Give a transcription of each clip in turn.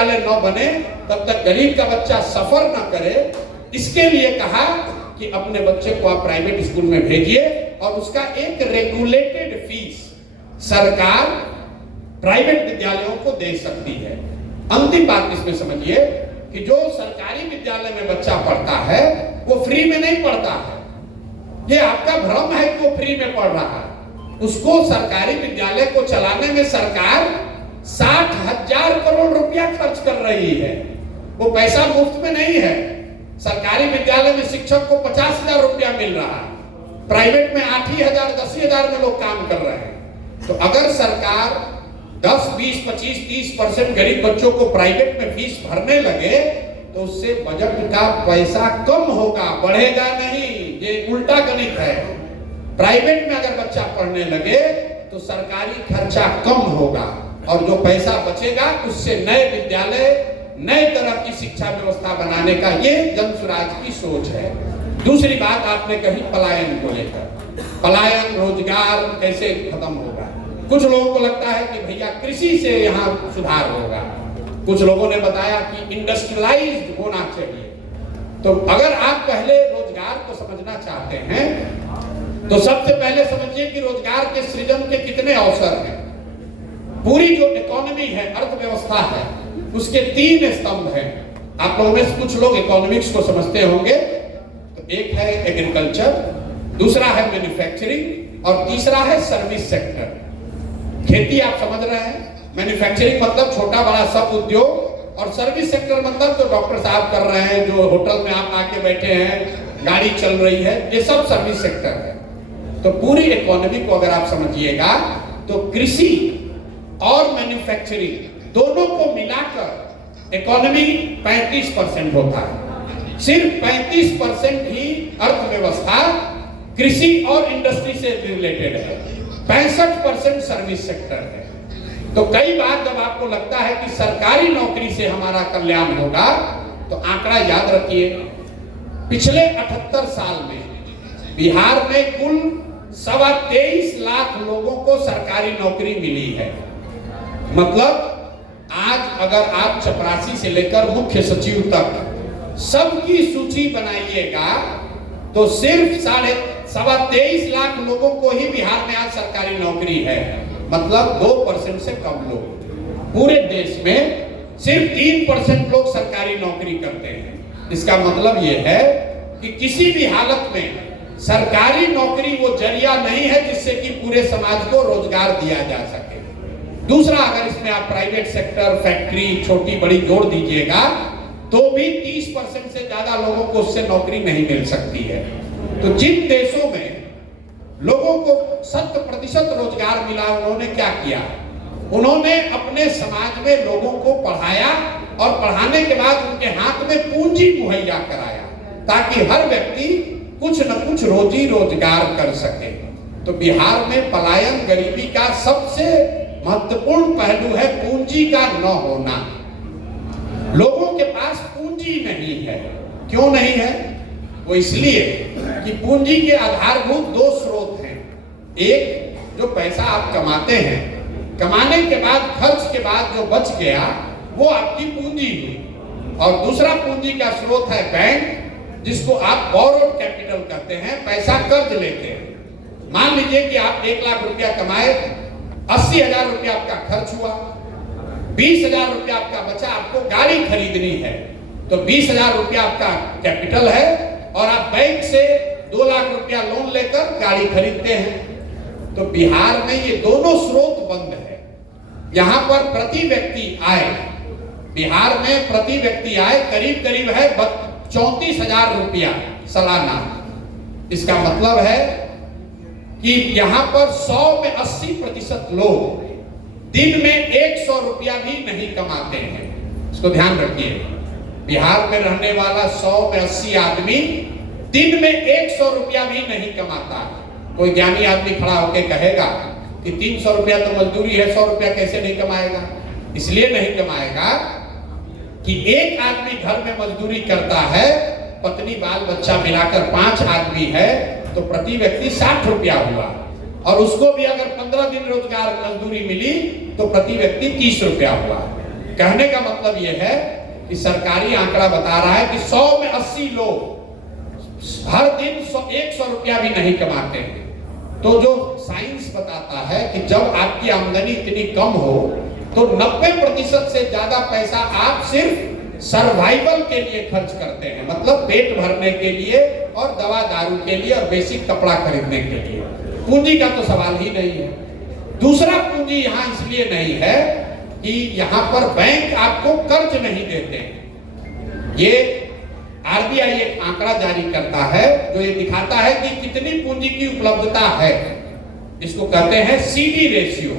विद्यालय न बने तब तक गरीब का बच्चा सफर न करे, इसके लिए कहा कि अपने बच्चे को आप प्राइवेट स्कूल में भेजिए और उसका एक रेगुलेटेड फीस सरकार प्राइवेट विद्यालयों को दे सकती है। अंतिम बात इसमें समझिए कि जो सरकारी विद्यालय में बच्चा पढ़ता है वो फ्री में नहीं पढ़ता है। ये आपका भ्रम है कि वो फ्री में पढ़ रहा है। उसको सरकारी विद्यालय को चलाने में सरकार 60,000 करोड़ रुपया खर्च कर रही है। वो पैसा मुफ्त में नहीं है। सरकारी विद्यालय में शिक्षक को 50,000 रुपया मिल रहा है, प्राइवेट में 8,000 10,000 में लोग काम कर रहे हैं। तो अगर सरकार 10, 20, 25, 30% गरीब बच्चों को प्राइवेट में फीस भरने लगे तो उससे बजट का पैसा कम होगा, बढ़ेगा नहीं। ये उल्टा गणित है। प्राइवेट में अगर बच्चा पढ़ने लगे तो सरकारी खर्चा कम होगा और जो पैसा बचेगा उससे नए विद्यालय, नए तरह की शिक्षा व्यवस्था बनाने का ये जन स्वराज की सोच है। दूसरी बात आपने कही पलायन को लेकर, पलायन रोजगार कैसे खत्म होगा। कुछ लोगों को लगता है कि भैया कृषि से यहाँ सुधार होगा, कुछ लोगों ने बताया कि इंडस्ट्रियलाइज्ड होना चाहिए। तो अगर आप पहले रोजगार को समझना चाहते हैं तो सबसे पहले समझिए कि रोजगार के सृजन के कितने अवसर हैं। पूरी जो इकोनॉमी है, अर्थव्यवस्था है, उसके 3 स्तंभ हैं। आप लोगों में कुछ लोग इकोनॉमिक्स को समझते होंगे। तो एक है एग्रीकल्चर, दूसरा है मैन्युफैक्चरिंग और तीसरा है सर्विस सेक्टर। खेती आप समझ रहे हैं, मैन्युफैक्चरिंग मतलब छोटा बड़ा सब उद्योग, और सर्विस सेक्टर मतलब जो डॉक्टर साहब कर रहे हैं, जो होटल में आप आके बैठे हैं, गाड़ी चल रही है, ये सब सर्विस सेक्टर है। तो पूरी इकोनॉमी को अगर आप समझिएगा तो कृषि और मैन्युफैक्चरिंग दोनों को मिलाकर इकोनॉमी 35% होता है। सिर्फ 35% ही अर्थव्यवस्था कृषि और इंडस्ट्री से रिलेटेड है, 65% सर्विस सेक्टर है। तो कई बार जब आपको लगता है कि सरकारी नौकरी से हमारा कल्याण होगा तो आंकड़ा याद रखिए, पिछले 78 साल में बिहार में कुल 23.25 लाख लोगों को सरकारी नौकरी मिली है। मतलब आज अगर आप चपरासी से लेकर मुख्य सचिव तक सबकी सूची बनाइएगा तो सिर्फ 23.25 लाख लोगों को ही बिहार में आज सरकारी नौकरी है। मतलब 2% से कम लोग। पूरे देश में सिर्फ 3% लोग सरकारी नौकरी करते हैं। इसका मतलब यह है कि किसी भी हालत में सरकारी नौकरी वो जरिया नहीं है जिससे कि पूरे समाज को रोजगार दिया जा सके। दूसरा, अगर इसमें आप प्राइवेट सेक्टर, फैक्ट्री, छोटी बड़ी जोड़ दीजिएगा तो भी 30% से ज्यादा लोगों को उससे नौकरी नहीं मिल सकती है। तो जिन देशों में लोगों को 100% रोजगार मिला, उन्होंने क्या किया? उन्होंने अपने समाज में लोगों को पढ़ाया और पढ़ाने के बाद उनके हाथ में पूंजी मुहैया कराया ताकि हर व्यक्ति कुछ न कुछ रोजी रोजगार कर सके। तो बिहार में पलायन, गरीबी का सबसे महत्वपूर्ण पहलू है पूंजी का न होना। लोगों के पास पूंजी नहीं है। क्यों नहीं है? वो इसलिए कि पूंजी के आधारभूत 2 स्रोत हैं। एक, जो पैसा आप कमाते हैं, कमाने के बाद खर्च के बाद जो बच गया वो आपकी पूंजी हुई। और दूसरा पूंजी का स्रोत है बैंक, जिसको आप बोरोड कैपिटल कहते हैं, पैसा कर्ज लेते हैं। मान लीजिए कि आप 1 लाख रुपया कमाए, 80,000 रुपया आपका खर्च हुआ, 20,000 रुपया आपका बचा, आपको गाड़ी खरीदनी है तो 20,000 रुपया आपका कैपिटल है और आप बैंक से 2 लाख रुपया लोन लेकर गाड़ी खरीदते हैं। तो बिहार में ये दोनों स्रोत बंद है। यहां पर प्रति व्यक्ति आय, बिहार में प्रति व्यक्ति आय करीब करीब है 34,000 रुपया सालाना। इसका मतलब है कि यहां पर 100 में 80% लोग दिन में 100 रुपया भी नहीं कमाते हैं। इसको ध्यान रखिए, बिहार में रहने वाला 100 में 80 आदमी दिन में 100 रुपया भी नहीं कमाता। कोई ज्ञानी आदमी खड़ा होकर कहेगा कि 300 रुपया तो मजदूरी है, 100 रुपया कैसे नहीं कमाएगा? इसलिए नहीं कमाएगा कि एक आदमी घर में मजदूरी करता है, पत्नी बाल बच्चा मिलाकर 5 आदमी है तो प्रति व्यक्ति 60 रुपया हुआ, और उसको भी अगर 15 दिन रोजगार मजदूरी मिली तो प्रति व्यक्ति 30 रुपया हुआ। कहने का मतलब यह है कि सरकारी आंकड़ा बता रहा है कि 100 में 80 लोग हर दिन 100 रुपया भी नहीं कमाते हैं। तो जो साइंस बताता है कि जब आपकी आमदनी इतनी कम हो तो 90% से ज्यादा पैसा आप सिर्फ सर्वाइवल के लिए खर्च करते हैं, मतलब पेट भरने के लिए और दवा दारू के लिए और बेसिक कपड़ा खरीदने के लिए। पूंजी का तो सवाल ही नहीं है। दूसरा पूंजी यहाँ इसलिए नहीं है कि यहाँ पर बैंक आपको कर्ज नहीं देते हैं। ये आरबीआई एक आंकड़ा जारी करता है जो ये दिखाता है कि कितनी पूंजी की उपलब्धता है। इसको कहते हैं सीडी रेशियो।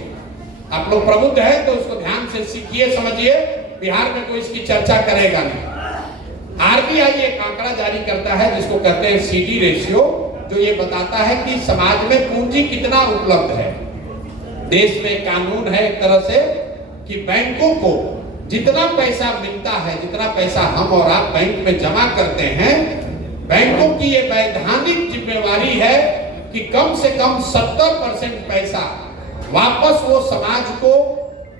आप लोग प्रबुद्ध है तो इसको ध्यान से सीखिए, समझिए। बिहार में कोई इसकी चर्चा करेगा नहीं। आरबीआई एक आंकड़ा जारी करता है जिसको कहते हैं सीडी रेशियो, जो ये बताता है कि समाज में पूंजी कितना उपलब्ध है। देश में कानून है एक तरह से कि बैंकों को जितना पैसा मिलता है, जितना पैसा हम और आप बैंक में जमा करते हैं, बैंकों की ये वैधानिक जिम्मेवारी है कि कम से कम 70% पैसा वापस वो समाज को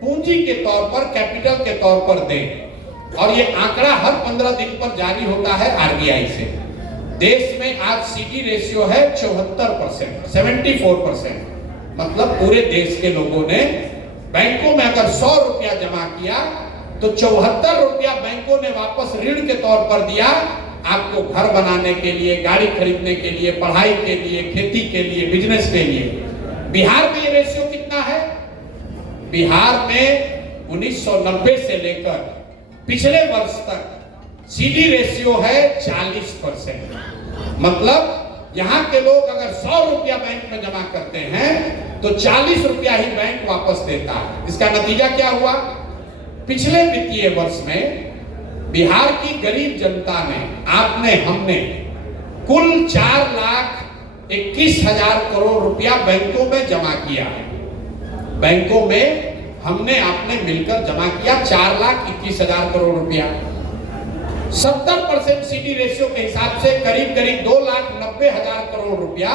पूंजी के तौर पर, कैपिटल के तौर पर दें। और ये आंकड़ा हर 15 दिन पर जारी होता है आरबीआई से। देश में आज सीडी रेशियो है 74%, 74%। मतलब पूरे देश के लोगों ने बैंकों में अगर 100 रुपया जमा किया तो 74 रुपया बैंकों ने वापस ऋण के तौर पर दिया, आपको घर बनाने के लिए, गाड़ी खरीदने के लिए, पढ़ाई के लिए, खेती के लिए, बिजनेस के लिए। बिहार में ये रेशियो कितना है? बिहार में 1990 से लेकर पिछले वर्ष तक सीडी रेशियो है 40%। मतलब यहाँ के लोग अगर 100 रुपया बैंक में जमा करते हैं तो 40 रुपया ही बैंक वापस देता है। इसका नतीजा क्या हुआ? पिछले वित्तीय वर्ष में बिहार की गरीब जनता ने, आपने, हमने कुल 4,21,000 करोड़ रुपया बैंकों में जमा किया है। बैंकों में हमने आपने मिलकर जमा किया 4,21,000 करोड़ रुपया। 70% सीडी रेशियो के हिसाब से करीब करीब 2,90,000 करोड़ रुपया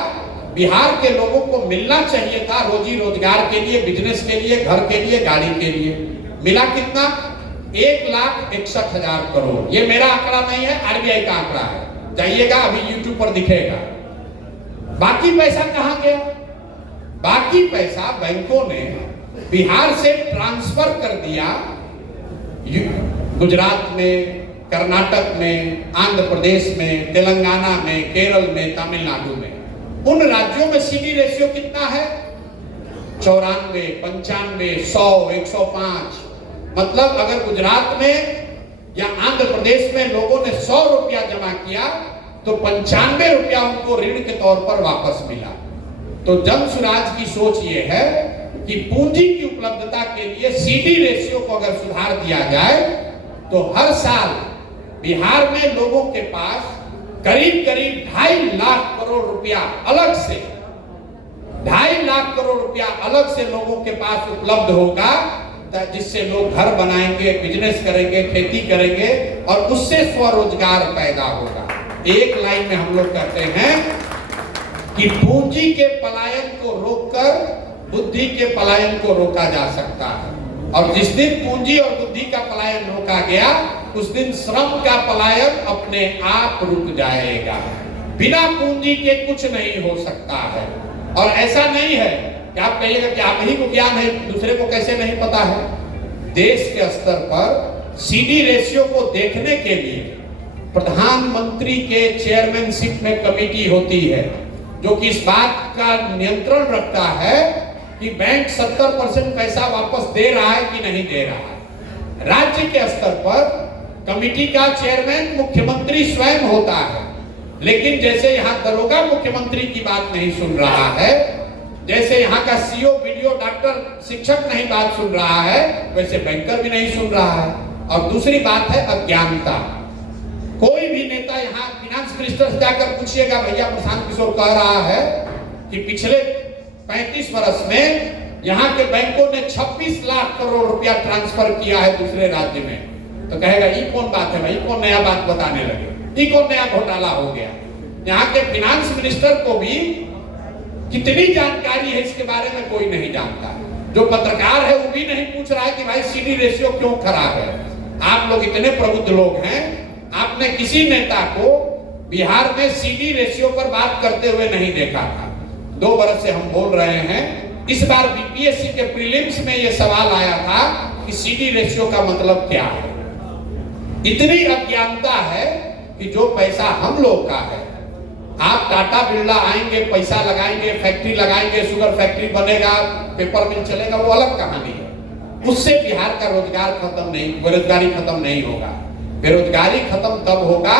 बिहार के लोगों को मिलना चाहिए था, रोजी रोजगार के लिए, बिजनेस के लिए, घर के लिए, गाड़ी के लिए। मिला कितना? 1,61,000 करोड़। ये मेरा आंकड़ा नहीं है, आरबीआई का आंकड़ा है, जाइएगा, अभी यूट्यूब पर दिखेगा। बाकी पैसा कहां गया? बाकी पैसा बैंकों ने बिहार से ट्रांसफर कर दिया गुजरात में, कर्नाटक में, आंध्र प्रदेश में, तेलंगाना में, केरल में, तमिलनाडु में। उन राज्यों में सीडी रेशियो कितना है? 94, 95, 100, 105। मतलब अगर गुजरात में या आंध्र प्रदेश में लोगों ने 100 रुपया जमा किया तो 95 रुपया उनको ऋण के तौर पर वापस मिला। तो जन सुराज की सोच ये है कि पूंजी की उपलब्धता के लिए सीडी रेशियो को अगर सुधार दिया जाए तो हर साल बिहार में लोगों के पास करीब करीब 2.5 लाख करोड़ रुपया अलग से, 2.5 लाख करोड़ रुपया अलग से लोगों के पास उपलब्ध होगा, जिससे लोग घर बनाएंगे, बिजनेस करेंगे, खेती करेंगे और उससे स्वरोजगार पैदा होगा। एक लाइन में हम लोग कहते हैं कि पूंजी के पलायन को रोककर बुद्धि के पलायन को रोका जा सकता है। और जिस दिन पूंजी और बुद्धि का पलायन रोका गया उस दिन श्रम का पलायन अपने आप रुक जाएगा। बिना पूंजी के कुछ नहीं हो सकता है। और ऐसा नहीं है कि आप कहिएगा कि आप ही को ज्ञान है, दूसरे को कैसे नहीं पता है। देश के स्तर पर सीडी रेशियो को देखने के लिए प्रधानमंत्री के चेयरमैनशिप में कमेटी होती है जो कि इस बात का नियंत्रण रखता है कि बैंक 70% पैसा वापस दे रहा है कि नहीं दे रहा है। राज्य के स्तर पर कमेटी का चेयरमैन मुख्यमंत्री स्वयं होता है, लेकिन जैसे यहाँ दरोगा मुख्यमंत्री की बात नहीं सुन रहा है, जैसे यहाँ का सीओ, बीडीओ, डॉक्टर, शिक्षक नहीं बात सुन रहा है, वैसे बैंकर भी नहीं सुन रहा है। और दूसरी बात है अज्ञानता। कोई भी नेता यहाँ फिनांस मिनिस्टर से जाकर पूछिएगा, भैया प्रशांत किशोर कह रहा है कि पिछले 35 वर्ष में यहाँ के बैंकों ने 26 लाख करोड़ रुपया ट्रांसफर किया है दूसरे राज्य में, तो कहेगा ये कौन बात है भाई, कौन नया बात बताने लगे, ये कौन नया घोटाला हो गया। यहाँ के फिनांस मिनिस्टर को भी कितनी जानकारी है इसके बारे में कोई नहीं जानता। जो पत्रकार है वो भी नहीं पूछ रहा है कि भाई सीडी रेशियो क्यों खराब है। आप लोग इतने प्रबुद्ध लोग हैं, आपने किसी नेता को बिहार में सीडी रेशियो पर बात करते हुए नहीं देखा था। 2 बरस से हम बोल रहे हैं। इस बार बीपीएससी के प्रीलिम्स में यह सवाल आया था कि सीडी रेशियो का मतलब क्या है। इतनी अज्ञानता है कि जो पैसा हम लोग का है, आप टाटा बिरला आएंगे, पैसा लगाएंगे, फैक्ट्री लगाएंगे, शुगर फैक्ट्री बनेगा, पेपर मिल चलेगा, वो अलग कहानी है। उससे बिहार का रोजगार खत्म नहीं, बेरोजगारी खत्म नहीं होगा। बेरोजगारी खत्म तब होगा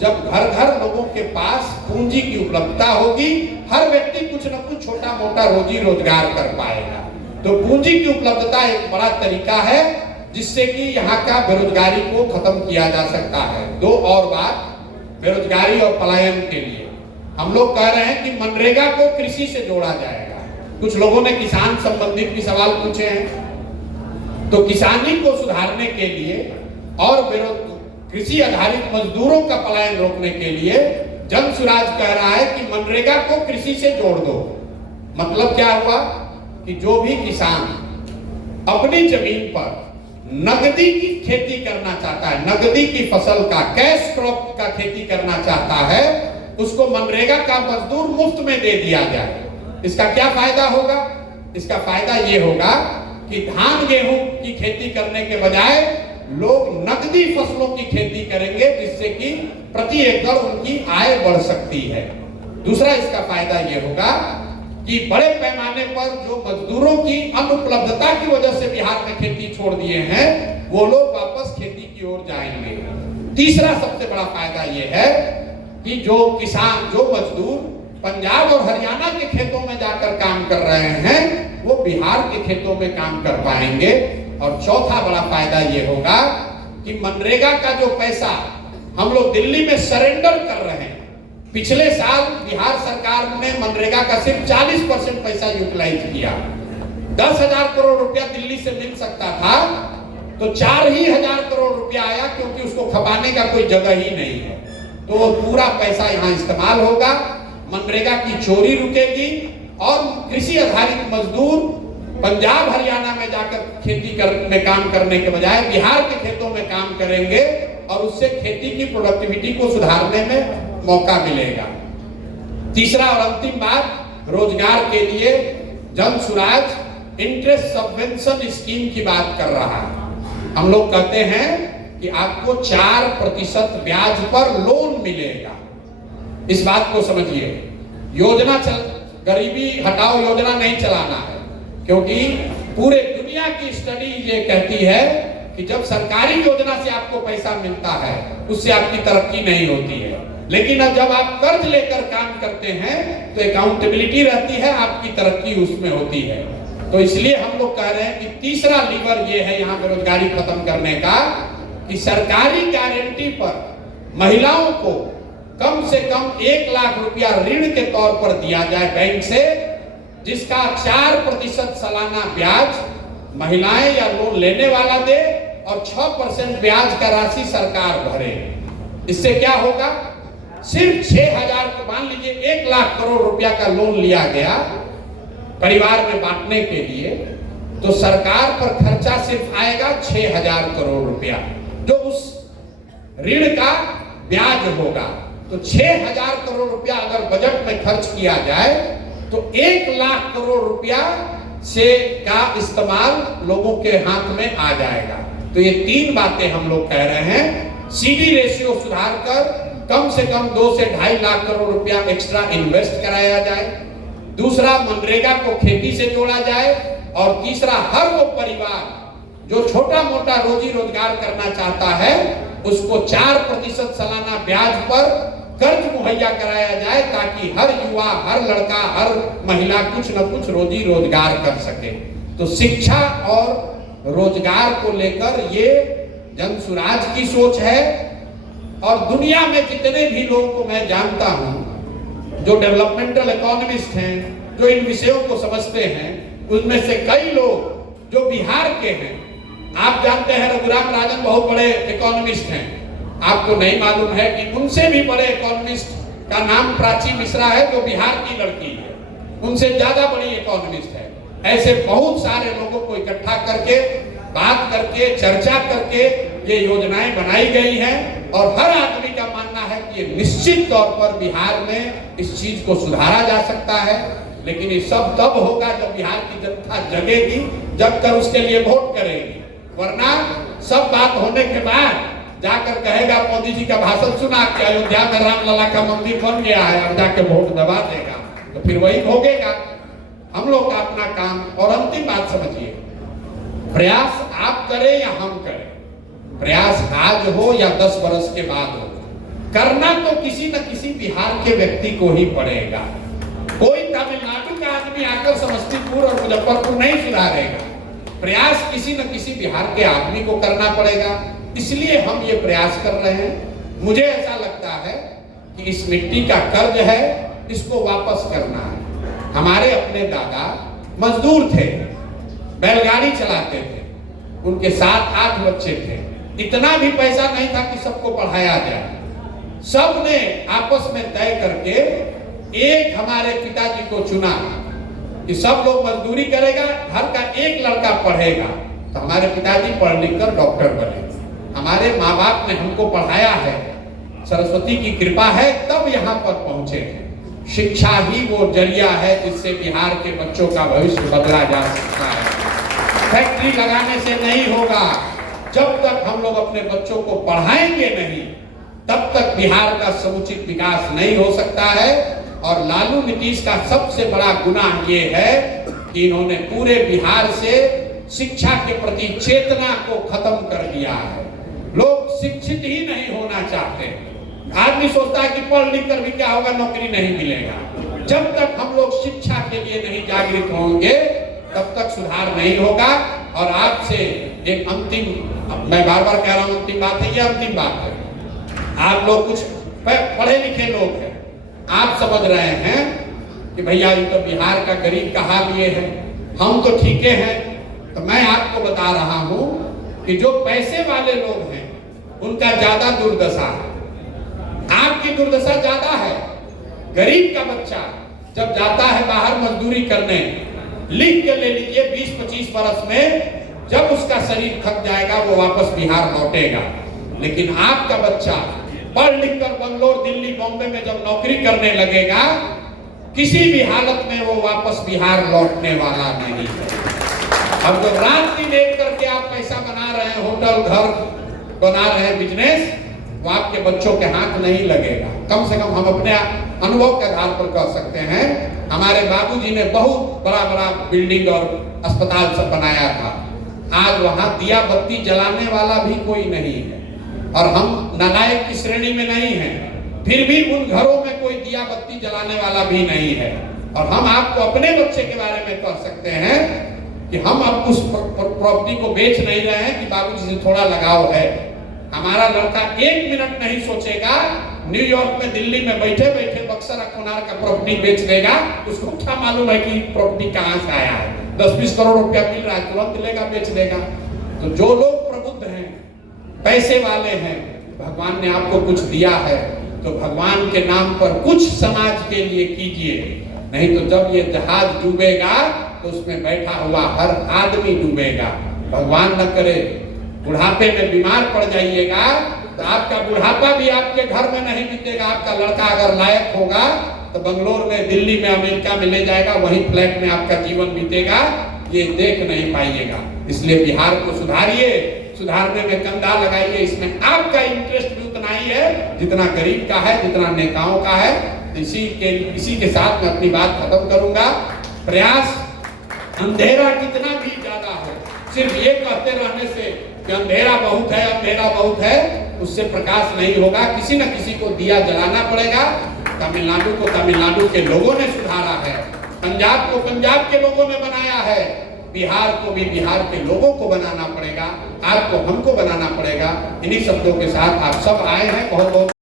जब घर घर लोगों के पास पूंजी की उपलब्धता होगी। हर व्यक्ति कुछ न कुछ छोटा मोटा रोजी रोजगार कर पाएगा। तो पूंजी की उपलब्धता एक बड़ा तरीका है जिससे कि यहाँ का बेरोजगारी को खत्म किया जा सकता है। 2 और बात बेरोजगारी और पलायन के लिए हम लोग कह रहे हैं कि मनरेगा को कृषि से जोड़ा जाएगा। कुछ लोगों ने किसान संबंधित भी सवाल पूछे हैं। तो किसानी को सुधारने के लिए और कृषि आधारित मजदूरों का पलायन रोकने के लिए जन सुराज कह रहा है कि मनरेगा को कृषि से जोड़ दो। मतलब क्या हुआ कि जो भी किसान अपनी जमीन पर नगदी की खेती करना चाहता है, नगदी की फसल का, कैश क्रॉप का खेती करना चाहता है, उसको मनरेगा का मजदूर मुफ्त में दे दिया जाए। इसका क्या फायदा होगा? इसका फायदा ये होगा कि धान गेहूं की खेती करने के बजाय लोग नगदी फसलों की खेती करेंगे, जिससे कि प्रति एकड़ उनकी आय बढ़ सकती है। दूसरा इसका फायदा ये होगा कि बड़े पैमाने पर जो मजदूरों की अनुपलब्धता की वजह से बिहार में खेती छोड़ दिए हैं, वो लोग वापस खेती की ओर जाएंगे। तीसरा सबसे बड़ा फायदा ये है कि जो किसान, जो मजदूर पंजाब और हरियाणा के खेतों में जाकर काम कर रहे हैं, वो बिहार के खेतों में काम कर पाएंगे। और चौथा बड़ा फायदा ये होगा कि मनरेगा का जो पैसा हम लोग दिल्ली में सरेंडर कर रहे हैं, पिछले साल बिहार सरकार ने मनरेगा का सिर्फ 40% पैसा यूटिलाइज किया। 10,000 करोड़ रुपया दिल्ली से मिल सकता था, तो 4,000 करोड़ रुपया आया, क्योंकि उसको खपाने का कोई जगह ही नहीं है। तो वो पूरा पैसा यहाँ इस्तेमाल होगा, मनरेगा की चोरी रुकेगी और कृषि आधारित मजदूर पंजाब हरियाणा में जाकर खेती में काम करने के बजाय बिहार के खेतों में काम करेंगे और उससे खेती की प्रोडक्टिविटी को सुधारने में मौका मिलेगा। तीसरा और अंतिम बात, रोजगार के लिए Jan Suraaj interest subvention scheme की बात कर रहा है। हम लोग कहते हैं कि आपको 4% ब्याज पर लोन मिलेगा। इस बात को समझिए। योजना गरीबी हटाओ योजना नहीं चलाना है, क्योंकि पूरे दुनिया की स्टडी ये कहती है कि जब सरकारी योजना से आपको पैसा मिलता है, उससे आपकी तरक्की नहीं होती है। लेकिन अब जब आप कर्ज लेकर काम करते हैं तो अकाउंटेबिलिटी रहती है, आपकी तरक्की उसमें होती है। तो इसलिए हम लोग कह रहे हैं कि तीसरा लीवर ये है यहाँ बेरोजगारी खत्म करने का, कि सरकारी गारंटी पर महिलाओं को कम से कम 1 लाख रुपया ऋण के तौर पर दिया जाए बैंक से, जिसका 4% सालाना ब्याज महिलाएं या लोन लेने वाला दे और 6% ब्याज का राशि सरकार भरे। इससे क्या होगा? सिर्फ 6,000, मान लीजिए 1 लाख करोड़ रुपया का लोन लिया गया परिवार में बांटने के लिए, तो सरकार पर खर्चा सिर्फ आएगा 6,000 करोड़ रुपया, जो उस ऋण का ब्याज होगा। तो 6,000 करोड़ रुपया अगर बजट में खर्च किया जाए तो 1 लाख करोड़ रुपया से का इस्तेमाल लोगों के हाथ में आ जाएगा। तो ये 3 बातें हम लोग कह रहे हैं। सीडी रेशियो सुधार कर कम से कम 2 से 2.5 लाख करोड़ रुपया एक्स्ट्रा इन्वेस्ट कराया जाए। दूसरा, मनरेगा को खेती से जोड़ा जाए। और तीसरा, हर वो परिवार जो छोटा मोटा रोजी रोजगार करना चाहता है, उसको 4% सालाना ब्याज पर कर्ज मुहैया कराया जाए, ताकि हर युवा, हर लड़का, हर महिला कुछ न कुछ रोजी रोजगार कर सके। तो शिक्षा और रोजगार को लेकर ये जन सुराज की सोच है। और दुनिया में जितने भी लोगों को मैं जानता हूं जो डेवलपमेंटल इकोनॉमिस्ट हैं, जो इन विषयों को समझते हैं, उनमें से कई लोग जो बिहार के हैं, आप जानते हैं रघुराम राजन बहुत बड़े इकोनॉमिस्ट हैं। आपको नहीं मालूम है कि उनसे भी बड़े इकोनॉमिस्ट का नाम प्राची मिश्रा है, जो बिहार की लड़की है, उनसे ज्यादा बड़ी इकोनॉमिस्ट है। ऐसे बहुत सारे लोगों को इकट्ठा करके, बात करके, चर्चा करके ये योजनाएं बनाई गई हैं और हर आदमी का मानना है कि ये निश्चित तौर पर बिहार में इस चीज को सुधारा जा सकता है। लेकिन ये सब तब होगा जब बिहार की जनता जगेगी, जब कर उसके लिए वोट करेगी। वरना सब बात होने के बाद जाकर कहेगा मोदी जी का भाषण सुना कि अयोध्या में रामलला का मंदिर बन गया है, अब जाके वोट दबा देगा, तो फिर वही भोगेगा। हम लोग का अपना काम। और अंतिम बात समझिए, प्रयास आप करें या हम करें, प्रयास आज हो या 10 वर्ष के बाद हो, करना तो किसी न किसी बिहार के व्यक्ति को ही पड़ेगा। कोई तमिलनाडु का आदमी आकर समस्तीपुर और मुजफ्फरपुर नहीं सुधारेगा। प्रयास किसी न किसी बिहार के आदमी को करना पड़ेगा। इसलिए हम ये प्रयास कर रहे हैं। मुझे ऐसा लगता है कि इस मिट्टी का कर्ज है, इसको वापस करना है। हमारे अपने दादा मजदूर थे, बैलगाड़ी चलाते थे, उनके 7-8 बच्चे थे। इतना भी पैसा नहीं था कि सबको पढ़ाया जाए। सब ने आपस में तय करके एक हमारे पिताजी को चुना कि सब लोग मजदूरी करेगा, घर का एक लड़का पढ़ेगा। तो हमारे पिताजी पढ़ लिख कर डॉक्टर बने। हमारे माँ बाप ने हमको पढ़ाया है, सरस्वती की कृपा है, तब यहाँ पर पहुंचे हैं। शिक्षा ही वो जरिया है जिससे बिहार के बच्चों का भविष्य बदला जा सकता है। फैक्ट्री लगाने से नहीं होगा। जब तक हम लोग अपने बच्चों को पढ़ाएंगे नहीं, तब तक बिहार का समुचित विकास नहीं हो सकता है। और लालू नीतीश का सबसे बड़ा गुनाह ये है कि इन्होंने पूरे बिहार से शिक्षा के प्रति चेतना को खत्म कर दिया है। लोग शिक्षित ही नहीं होना चाहते। आदमी सोचता है कि पढ़ लिख कर भी क्या होगा, नौकरी नहीं मिलेगा। जब तक हम लोग शिक्षा के लिए नहीं जागृत होंगे, तब तक सुधार नहीं होगा। और आपसे एक अंतिम, मैं बार बार कह रहा हूं अंतिम बात है, ये अंतिम बात है। आप लोग कुछ पढ़े लिखे लोग हैं, आप समझ रहे हैं कि भैया ये तो बिहार का गरीब का हाल ये है, हम तो ठीक हैं। तो मैं आपको बता रहा हूं कि जो पैसे वाले लोग हैं उनका ज्यादा दुर्दशा है, आपकी दुर्दशा ज्यादा है। गरीब का बच्चा जब जाता है बाहर मजदूरी करने, लिख के ले लीजिए 20-25 वर्ष में जब उसका शरीर थक जाएगा वो वापस बिहार लौटेगा। लेकिन आपका बच्चा पढ़ लिख कर बंगलोर, दिल्ली, बॉम्बे में जब नौकरी करने लगेगा, किसी भी हालत में वो वापस बिहार लौटने वाला नहीं है। अब जब रात दिन एक करके आप पैसा बना रहे हैं, होटल घर बना रहे हैं, बिजनेस, वो आपके बच्चों के हाथ नहीं लगेगा। कम से कम हम अपने अनुभव के आधार पर कह सकते हैं, हमारे बाबूजी ने बहुत बड़ा बड़ा बिल्डिंग और अस्पताल सब बनाया था। आज वहां दिया बत्ती जलाने वाला भी कोई नहीं है। और हम नालायक की श्रेणी में नहीं हैं, फिर भी उन घरों में कोई दिया बत्ती जलाने वाला भी नहीं है। और हम आपको अपने बच्चे के बारे में कह सकते हैं कि हम अब उस प्रॉपर्टी को बेच नहीं रहे हैं कि बाबूजी से थोड़ा लगाव है। हमारा लड़का 1 मिनट नहीं सोचेगा, न्यूयॉर्क में, दिल्ली में बैठे बैठे बक्सर अखबार का प्रॉपर्टी बेच देगा। उसको क्या मालूम है कि प्रॉपर्टी कहां से आया है, 10-20 करोड़ रुपया मिल रहा है, तुरंत लेगा, बेच देगा। तो जो लोग प्रबुद्ध हैं, पैसे वाले हैं, भगवान ने आपको कुछ दिया है तो भगवान के नाम पर कुछ समाज के लिए कीजिए। नहीं तो जब ये जहाज डूबेगा तो उसमें बैठा हुआ हर आदमी डूबेगा। भगवान न करे बुढ़ापे में बीमार पड़ जाइएगा तो आपका बुढ़ापा भी आपके घर में नहीं बीतेगा। आपका लड़का अगर लायक होगा तो बंगलोर में, दिल्ली में, अमेरिका में ले जाएगा, वहीं फ्लैट में आपका जीवन बीतेगा। ये देख नहीं पाइएगा। इसलिए बिहार को सुधारिए, सुधारने में कंधा लगाइए। इसमें आपका इंटरेस्ट भी उतना ही है जितना गरीब का है, जितना नेताओं का है। इसी के साथ मैं अपनी बात खत्म करूंगा। प्रयास, अंधेरा कितना भी ज्यादा हो, सिर्फ ये कहते रहने से कि अंधेरा बहुत है, अंधेरा बहुत है, उससे प्रकाश नहीं होगा। किसी न किसी को दिया जलाना पड़ेगा। तमिलनाडु को तमिलनाडु के लोगों ने सुधारा है, पंजाब को पंजाब के लोगों ने बनाया है, बिहार को भी बिहार के लोगों को बनाना पड़ेगा, आपको हमको बनाना पड़ेगा। इन्हीं शब्दों के साथ आप सब आए हैं। बहुत बहुत